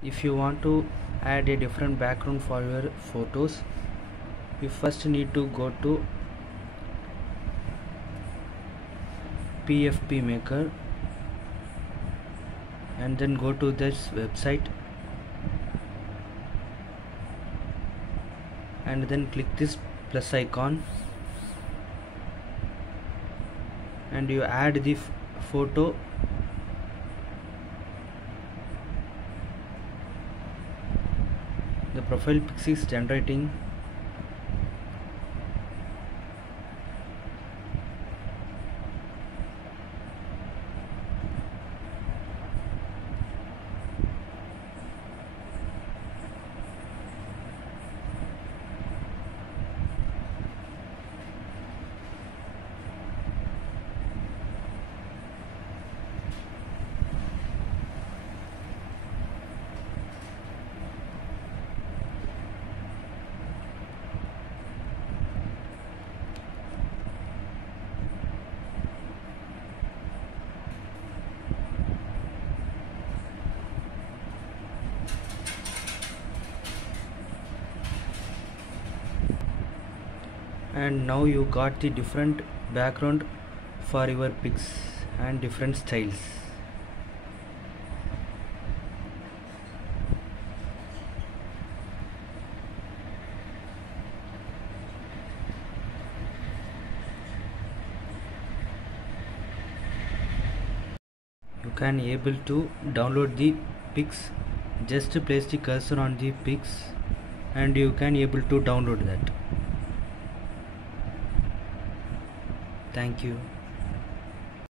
If you want to add a different background for your photos, you first need to go to PFP maker and then go to this website and then click this plus icon and you add the photo. The profile pics is generating. And now you got the different background for your pics and different styles. You can able to download the pics. Just place the cursor on the pics and you can able to download that. Thank you.